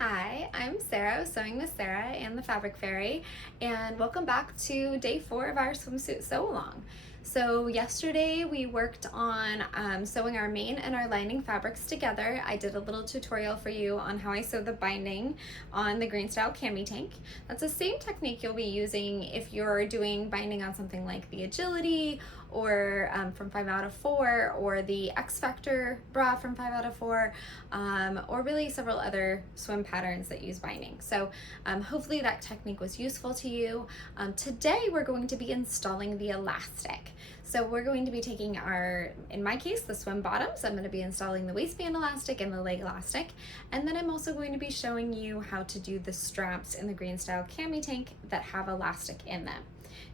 Hi, I'm Sarah, Sewing with Sarah and the Fabric Fairy, and welcome back to day 4 of our swimsuit sew along. So yesterday we worked on sewing our main and our lining fabrics together. I did a little tutorial for you on how I sew the binding on the Greenstyle Cami tank. That's the same technique you'll be using if you're doing binding on something like the Agility or from 5 out of 4, or the X Factor bra from 5 out of 4, or really several other swim patterns that use binding. So hopefully that technique was useful to you. Today we're going to be installing the elastic. So we're going to be taking our, in my case, the swim bottoms. I'm going to be installing the waistband elastic and the leg elastic. And then I'm also going to be showing you how to do the straps in the Greenstyle Cami tank that have elastic in them.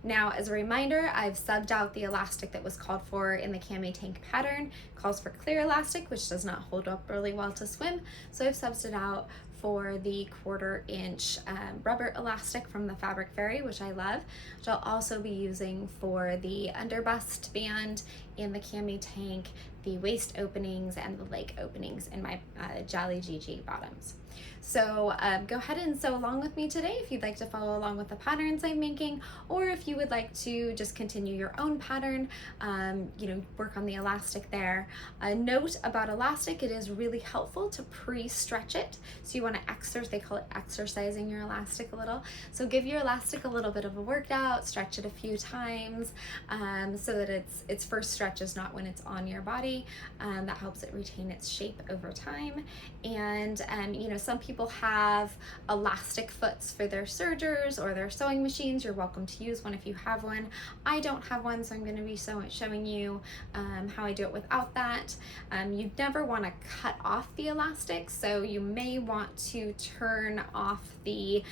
Now, as a reminder, I've subbed out the elastic that was called for in the Cami tank pattern. It calls for clear elastic, which does not hold up really well to swim. So I've subbed it out for the 1/4" rubber elastic from the Fabric Fairy, which I love, which I'll also be using for the underbust band in the Cami tank, the waist openings, and the leg openings in my Jolly Gigi bottoms. So go ahead and sew along with me today if you'd like to follow along with the patterns I'm making, or if you would like to just continue your own pattern, work on the elastic there. A note about elastic: it is really helpful to pre-stretch it. So you want to exercise, they call it exercising your elastic a little. So give your elastic a little bit of a workout, stretch it a few times so that its first stretch is not when it's on your body. That helps it retain its shape over time. And some people have elastic foots for their sergers or their sewing machines. You're welcome to use one if you have one. I don't have one, so I'm going to be showing you how I do it without that. You never want to cut off the elastic, so you may want to turn off the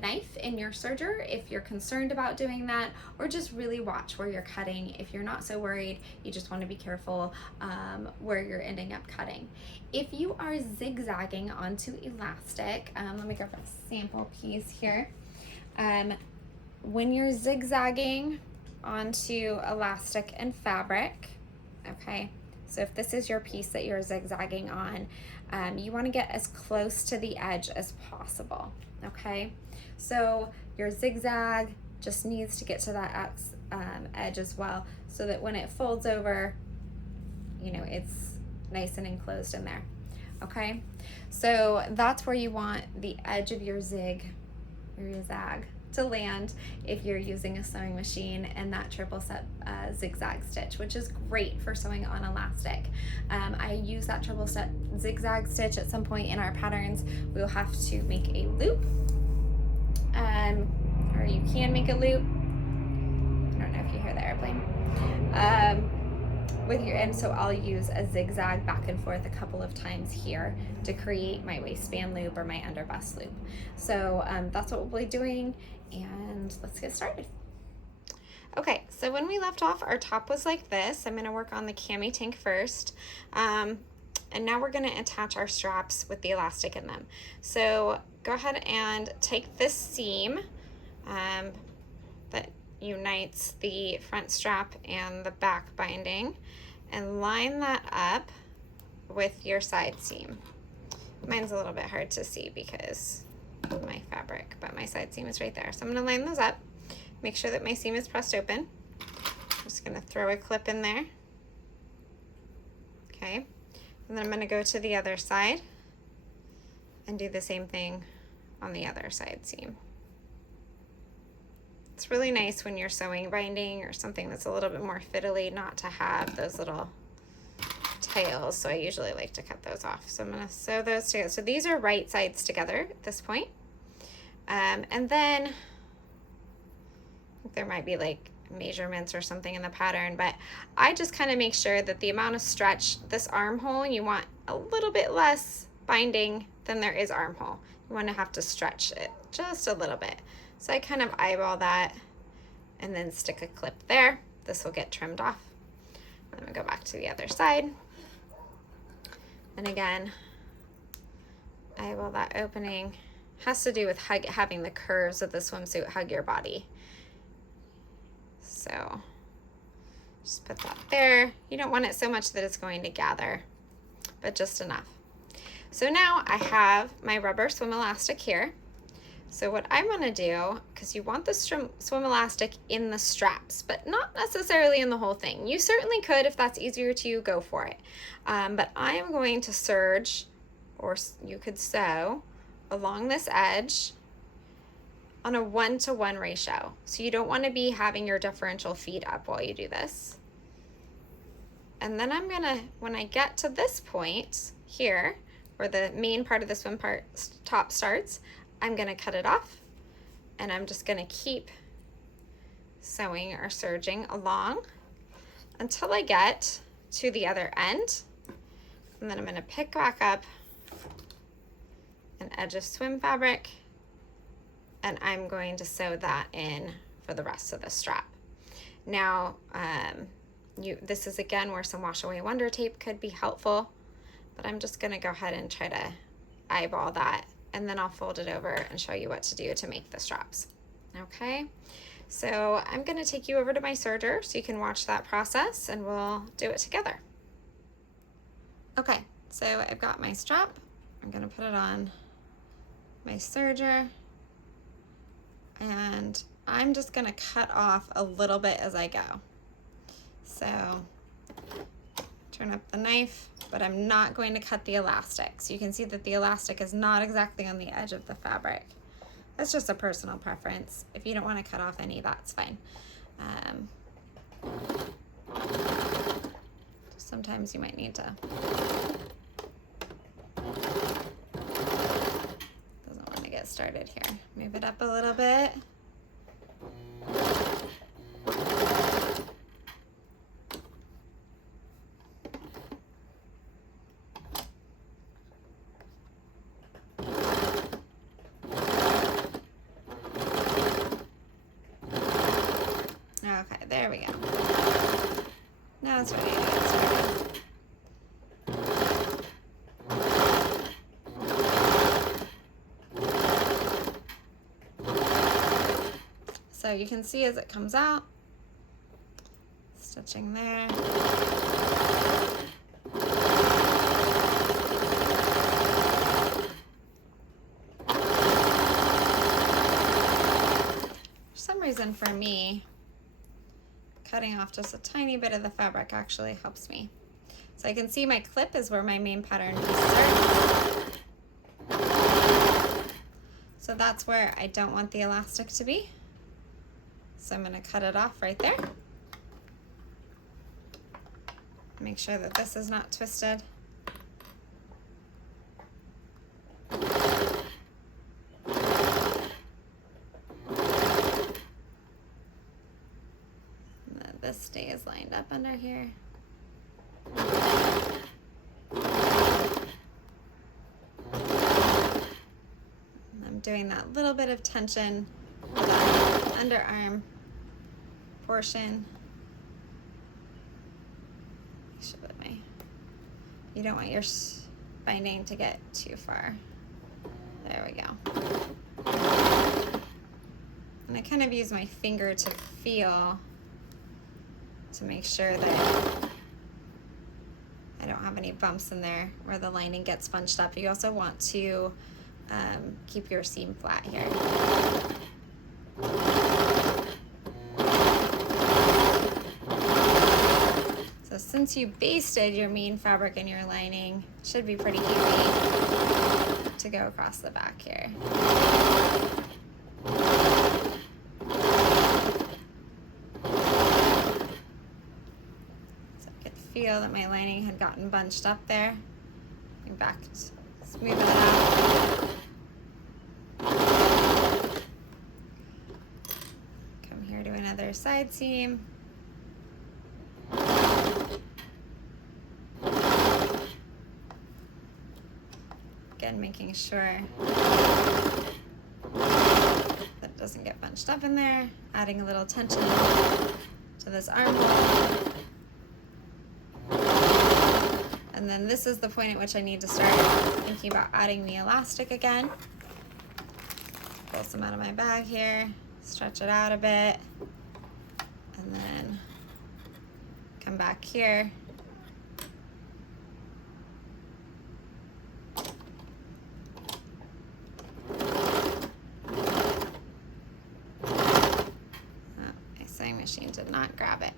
knife in your serger if you're concerned about doing that, or just really watch where you're cutting. If you're not so worried, you just want to be careful where you're ending up cutting. If you are zigzagging onto elastic, let me grab a sample piece here. When you're zigzagging onto elastic and fabric, okay, so if this is your piece that you're zigzagging on, you want to get as close to the edge as possible, okay? So your zigzag just needs to get to that edge as well, so that when it folds over, it's nice and enclosed in there, okay? So that's where you want the edge of your zig or your zag to land if you're using a sewing machine, and that triple step zigzag stitch, which is great for sewing on elastic. I use that triple step zigzag stitch at some point in our patterns. We'll have to make a loop, or you can make a loop. I don't know if you hear the airplane. And so I'll use a zigzag back and forth a couple of times here to create my waistband loop or my underbust loop. So that's what we'll be doing, and let's get started. Okay, so when we left off, our top was like this. I'm going to work on the Cami tank first. And now we're going to attach our straps with the elastic in them. So go ahead and take this seam that unites the front strap and the back binding, and line that up with your side seam. Mine's a little bit hard to see because of my fabric, but my side seam is right there. So I'm going to line those up. Make sure that my seam is pressed open. I'm just going to throw a clip in there. Okay. And then I'm going to go to the other side and do the same thing on the other side seam. It's really nice when you're sewing binding or something that's a little bit more fiddly not to have those little tails, so I usually like to cut those off. So I'm going to sew those together. So these are right sides together at this point. And then there might be like measurements or something in the pattern, but I just kind of make sure that the amount of stretch, this armhole, you want a little bit less binding than there is armhole. You want to have to stretch it just a little bit. So I kind of eyeball that and then stick a clip there. This will get trimmed off. I'm going to go back to the other side. And again, eyeball that opening. Has to do with having the curves of the swimsuit hug your body. So just put that there. You don't want it so much that it's going to gather, but just enough. So now I have my rubber swim elastic here. So what I'm gonna do, because you want the swim elastic in the straps, but not necessarily in the whole thing. You certainly could, if that's easier to you, go for it. But I am going to serge, or you could sew, along this edge on a 1-to-1 ratio. So you don't want to be having your differential feet up while you do this. And then I'm gonna, when I get to this point here, where the main part of the swim part top starts, I'm gonna cut it off, and I'm just gonna keep sewing or serging along until I get to the other end. And then I'm gonna pick back up an edge of swim fabric, and I'm going to sew that in for the rest of the strap. Now, this is again where some wash away wonder tape could be helpful, but I'm just gonna go ahead and try to eyeball that, and then I'll fold it over and show you what to do to make the straps. Okay, so I'm gonna take you over to my serger so you can watch that process, and we'll do it together. Okay, so I've got my strap. I'm gonna put it on my serger, and I'm just gonna cut off a little bit as I go. So turn up the knife, but I'm not going to cut the elastic. So you can see that the elastic is not exactly on the edge of the fabric. That's just a personal preference. If you don't want to cut off any, that's fine. Sometimes you might need to. Doesn't want to get started here. Move it up a little bit. Okay, there we go. Now it's ready to get started. So you can see as it comes out, stitching there. For some reason for me, cutting off just a tiny bit of the fabric actually helps me. So I can see my clip is where my main pattern starts. So that's where I don't want the elastic to be. So I'm going to cut it off right there. Make sure that this is not twisted. This stays lined up under here. And I'm doing that little bit of tension for that underarm portion. You don't want your binding to get too far. There we go. And I kind of use my finger to feel to make sure that I don't have any bumps in there where the lining gets bunched up. You also want to keep your seam flat here. So since you basted your main fabric and your lining, it should be pretty easy to go across the back here. Feel that my lining had gotten bunched up there. Going back, smooth it out. Come here to another side seam. Again, making sure that it doesn't get bunched up in there. Adding a little tension to this armhole. And then this is the point at which I need to start thinking about adding the elastic again. Pull some out of my bag here, stretch it out a bit, and then come back here. machine did not grab it.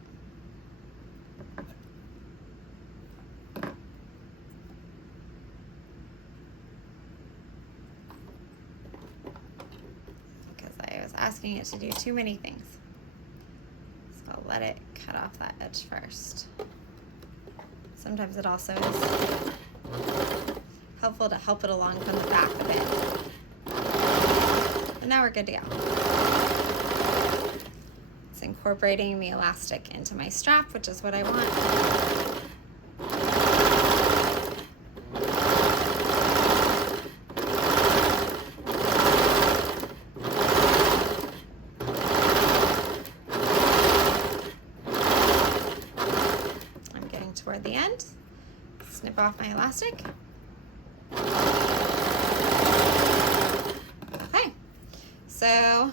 Because I was asking it to do too many things. So I'll let it cut off that edge first. Sometimes it also is helpful to help it along from the back a bit. And now we're good to go. It's incorporating the elastic into my strap, which is what I want. I'm getting toward the end. Snip off my elastic. Okay, so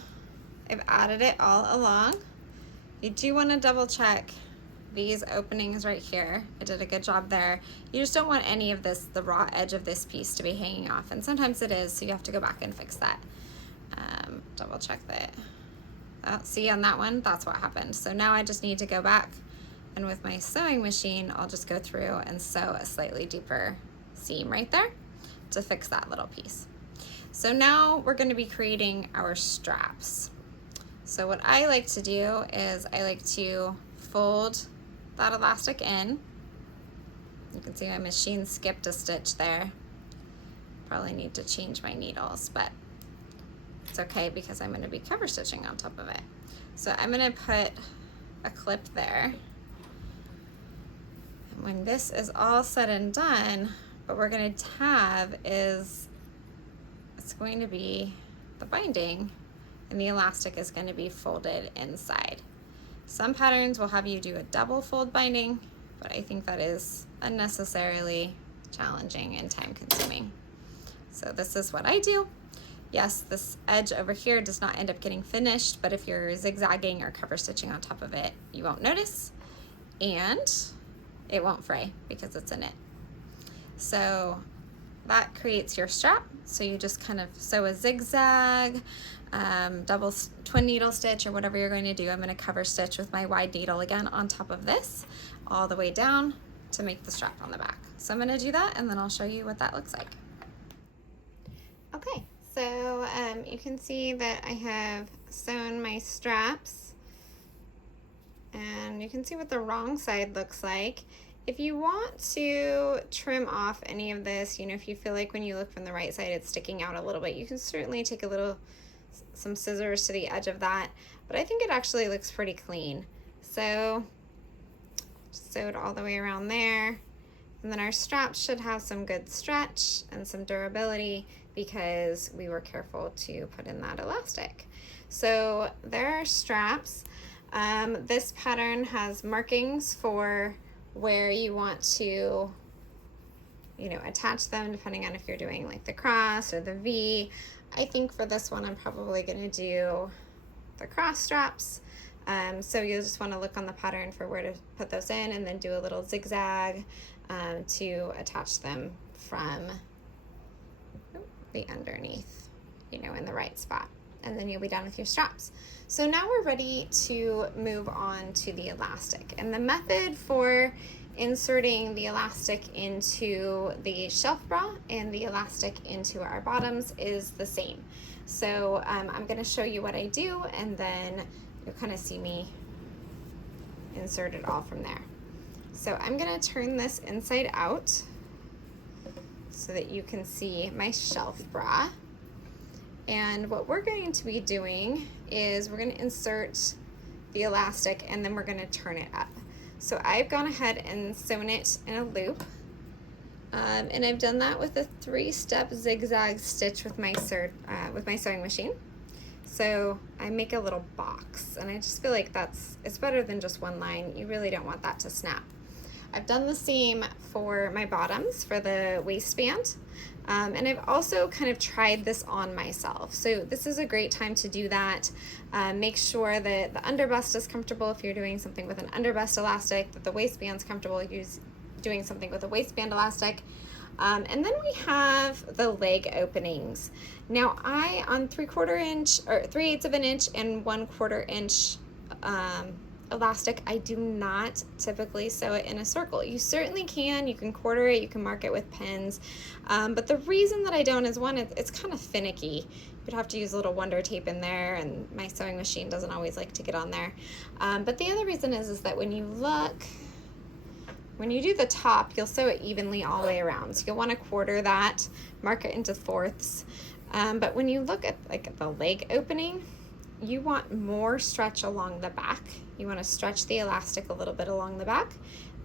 I've added it all along. You do want to double check these openings right here. I did a good job there. You just don't want any of this, the raw edge of this piece, to be hanging off, and sometimes it is, so you have to go back and fix that. Double check that. See, on that one, that's what happened. So now I just need to go back, and with my sewing machine, I'll just go through and sew a slightly deeper seam right there to fix that little piece. So now we're going to be creating our straps. So what I like to do is I like to fold that elastic in. You can see my machine skipped a stitch there. Probably need to change my needles, but it's okay because I'm going to be cover stitching on top of it. So I'm going to put a clip there. And when this is all said and done, what we're going to have is it's going to be the binding, and the elastic is going to be folded inside. Some patterns will have you do a double fold binding, but I think that is unnecessarily challenging and time consuming. So this is what I do. Yes, this edge over here does not end up getting finished, but if you're zigzagging or cover stitching on top of it, you won't notice, and it won't fray because it's a knit. So that creates your strap. So you just kind of sew a zigzag, double twin needle stitch, or whatever you're going to do. I'm going to cover stitch with my wide needle again on top of this all the way down to make the strap on the back. So I'm going to do that, and then I'll show you what that looks like. Okay, so you can see that I have sewn my straps, and you can see what the wrong side looks like. If you want to trim off any of this, you know, if you feel like when you look from the right side it's sticking out a little bit, you can certainly take some scissors to the edge of that, but I think it actually looks pretty clean. So just sew it all the way around there, and then our straps should have some good stretch and some durability because we were careful to put in that elastic. So there are straps. This pattern has markings for where you want to, you know, attach them depending on if you're doing like the cross or the V. I think for this one I'm probably going to do the cross straps. So you just want to look on the pattern for where to put those in, and then do a little zigzag to attach them from the underneath, you know, in the right spot. And then you'll be done with your straps. So now we're ready to move on to the elastic. And the method for inserting the elastic into the shelf bra and the elastic into our bottoms is the same. So I'm going to show you what I do, and then you'll kind of see me insert it all from there. So I'm going to turn this inside out so that you can see my shelf bra. And what we're going to be doing is we're going to insert the elastic, and then we're going to turn it up. So I've gone ahead and sewn it in a loop, and I've done that with a 3-step zigzag stitch with my sewing machine. So I make a little box, and I just feel like it's better than just one line. You really don't want that to snap. I've done the same for my bottoms for the waistband. And I've also kind of tried this on myself. So this is a great time to do that. Make sure that the underbust is comfortable if you're doing something with an underbust elastic, that the waistband's comfortable doing something with a waistband elastic. And then we have the leg openings. Now on 3/4 inch or 3/8 of an inch and 1/4 inch elastic, I do not typically sew it in a circle. You certainly can. You can quarter it, you can mark it with pins, but the reason that I don't is, one, it's kind of finicky. You'd have to use a little wonder tape in there, and my sewing machine doesn't always like to get on there. But the other reason is that when you look, when you do the top, you'll sew it evenly all the way around. So you'll want to quarter that, mark it into fourths. But when you look at like the leg opening, you want more stretch along the back. You want to stretch the elastic a little bit along the back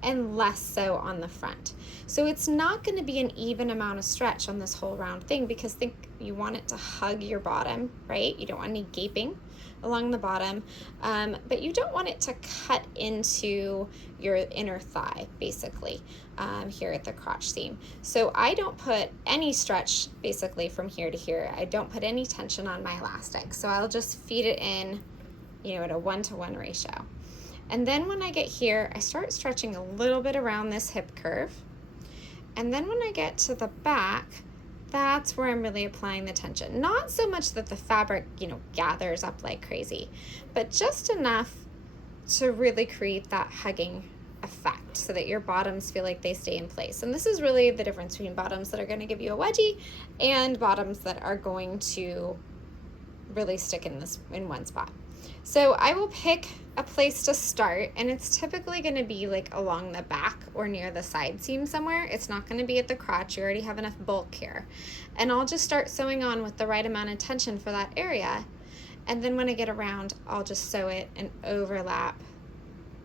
and less so on the front. So it's not going to be an even amount of stretch on this whole round thing, because you want it to hug your bottom, right? You don't want any gaping along the bottom, but you don't want it to cut into your inner thigh, basically, here at the crotch seam. So I don't put any stretch basically from here to here. I don't put any tension on my elastic. So I'll just feed it in, at a 1-to-1 ratio. And then when I get here, I start stretching a little bit around this hip curve. And then when I get to the back, that's where I'm really applying the tension. Not so much that the fabric, gathers up like crazy, but just enough to really create that hugging effect so that your bottoms feel like they stay in place. And this is really the difference between bottoms that are going to give you a wedgie and bottoms that are going to really stick in one spot. So I will pick a place to start, and it's typically going to be like along the back or near the side seam somewhere. It's not going to be at the crotch. You already have enough bulk here. And I'll just start sewing on with the right amount of tension for that area. And then when I get around, I'll just sew it and overlap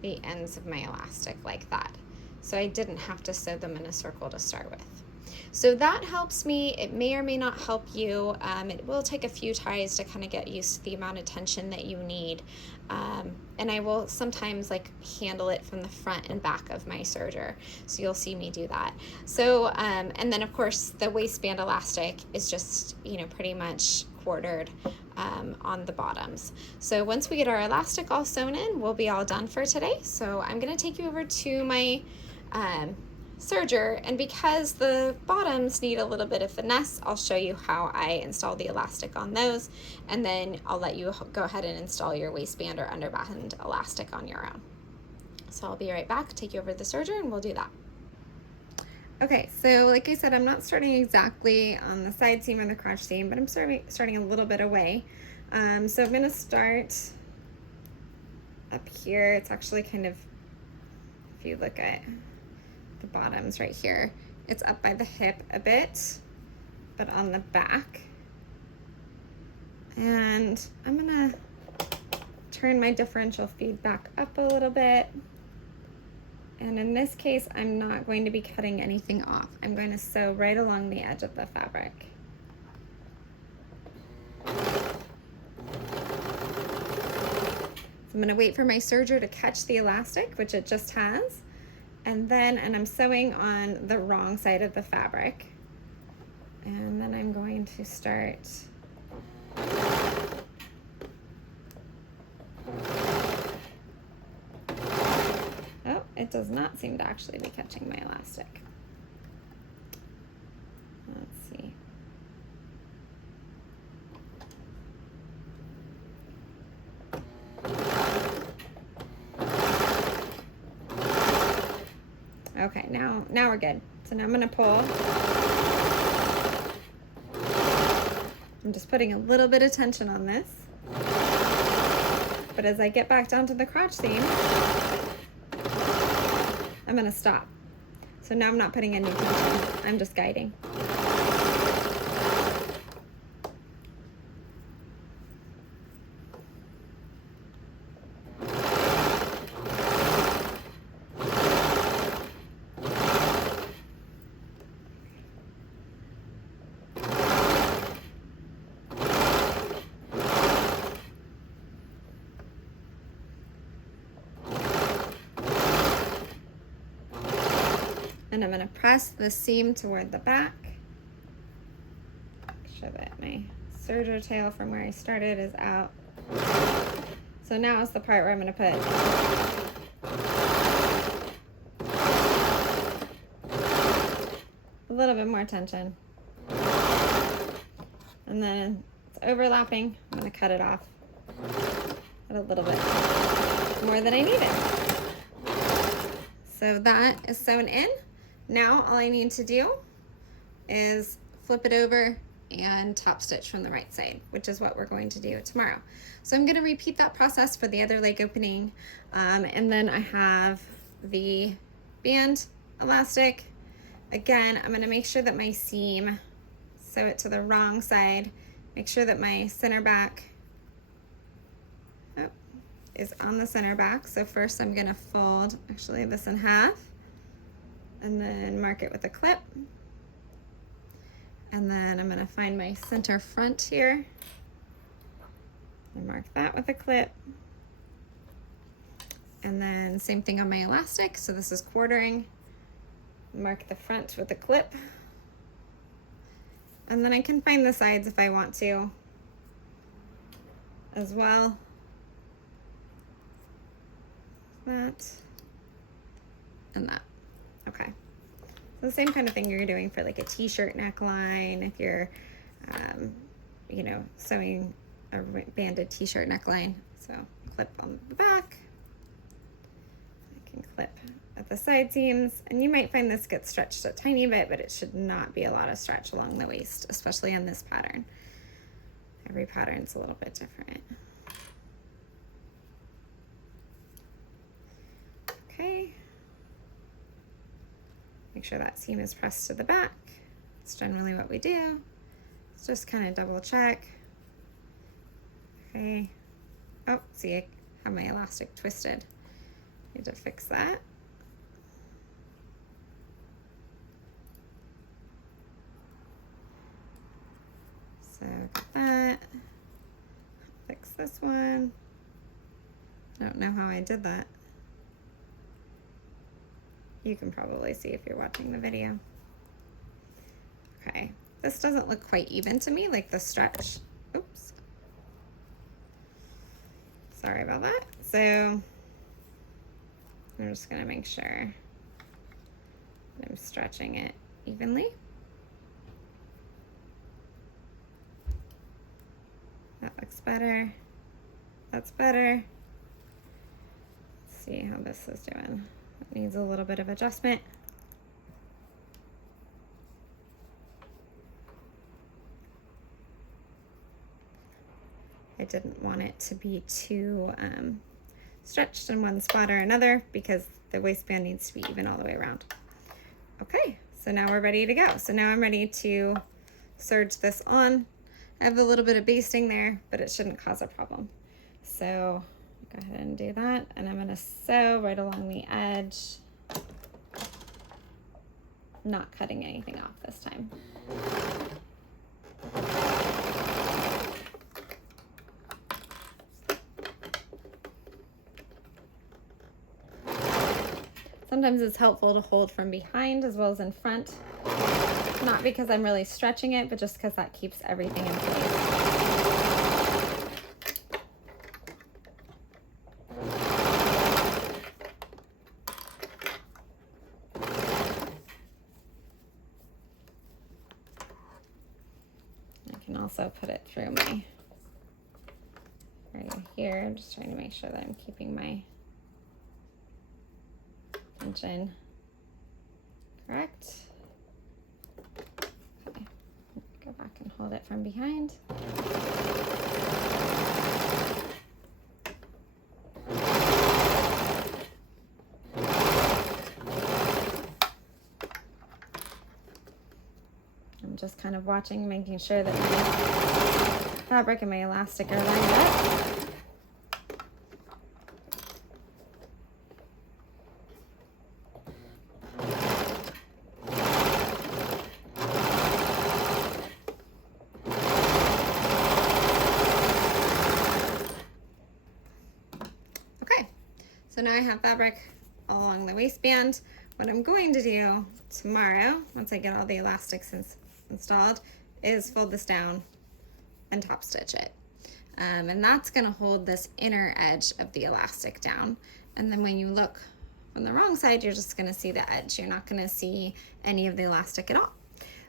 the ends of my elastic like that. So I didn't have to sew them in a circle to start with. So that helps me. It may or may not help you. It will take a few tries to kind of get used to the amount of tension that you need. And I will sometimes handle it from the front and back of my serger. So you'll see me do that. So, and then of course the waistband elastic is just, pretty much quartered on the bottoms. So once we get our elastic all sewn in, we'll be all done for today. So I'm gonna take you over to my serger, and because the bottoms need a little bit of finesse, I'll show you how I install the elastic on those, and then I'll let you go ahead and install your waistband or underband elastic on your own. So I'll be right back, take you over to the serger, and we'll do that. Okay, so like I said, I'm not starting exactly on the side seam or the crotch seam, but I'm starting a little bit away. So I'm gonna start up here. It's actually kind of, if you look at the bottoms right here, it's up by the hip a bit, but on the back. And I'm gonna turn my differential feed back up a little bit. And in this case, I'm not going to be cutting anything off. I'm going to sew right along the edge of the fabric. So I'm gonna wait for my serger to catch the elastic, which it just has. And I'm sewing on the wrong side of the fabric. And then I'm going to start oh, it does not seem to actually be catching my elastic. Let's see. Okay, now we're good. So now I'm gonna pull. I'm just putting a little bit of tension on this. But as I get back down to the crotch seam, I'm gonna stop. So now I'm not putting any tension, I'm just guiding. And I'm going to press the seam toward the back. Make sure that my serger tail from where I started is out. So now is the part where I'm going to put a little bit more tension. And then it's overlapping. I'm going to cut it off at a little bit. more than I needed. So that is sewn in. Now all I need to do is flip it over and top stitch from the right side, which is what we're going to do tomorrow. So I'm going to repeat that process for the other leg opening, and then I have the band elastic. Again, I'm going to make sure that my seam, sew it to the wrong side, make sure that my center back is on the center back. So first I'm going to fold actually this in half and then mark it with a clip. And then I'm going to find my center front here and mark that with a clip. And then same thing on my elastic. So this is quartering. Mark the front with a clip. And then I can find the sides if I want to as well. That and that. Okay. So the same kind of thing you're doing for like a t-shirt neckline if you're you know, sewing a banded t-shirt neckline. So clip on the back. I can clip at the side seams, and you might find this gets stretched a tiny bit, but it should not be a lot of stretch along the waist, especially on this pattern. Every pattern's a little bit different. Okay. Make sure that seam is pressed to the back. It's generally what we do. Let's just kind of double check. Okay. Oh, see, I have my elastic twisted. Need to fix that. So got that. Fix this one. I don't know how I did that. You can probably see if you're watching the video. Okay, this doesn't look quite even to me, like the stretch. Oops. Sorry about that. So I'm just gonna make sure that I'm stretching it evenly. That looks better. That's better. Let's see how this is doing. It needs a little bit of adjustment. I didn't want it to be too stretched in one spot or another because the waistband needs to be even all the way around. Okay, so now we're ready to go. So now I'm ready to serge this on. I have a little bit of basting there, but it shouldn't cause a problem. So go ahead and do that, and I'm gonna sew right along the edge, not cutting anything off this time. Sometimes it's helpful to hold from behind as well as in front, not because I'm really stretching it, but just because that keeps everything in place. Also put it through my right here. I'm just trying to make sure that I'm keeping my tension correct. Okay. Go back and hold it from behind. Just kind of watching, making sure that my fabric and my elastic are lined up. Okay, so now I have fabric all along the waistband. What I'm going to do tomorrow, once I get all the elastics installed, is fold this down and top stitch it. And that's gonna hold this inner edge of the elastic down. And then when you look from the wrong side, you're just gonna see the edge. You're not gonna see any of the elastic at all.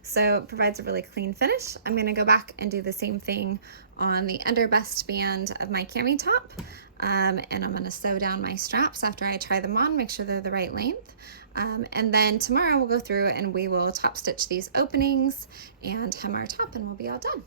So it provides a really clean finish. I'm gonna go back and do the same thing on the under bust band of my cami top. and I'm gonna sew down my straps after I try them on, make sure they're the right length. And then tomorrow we'll go through and we will top stitch these openings and hem our top and we'll be all done.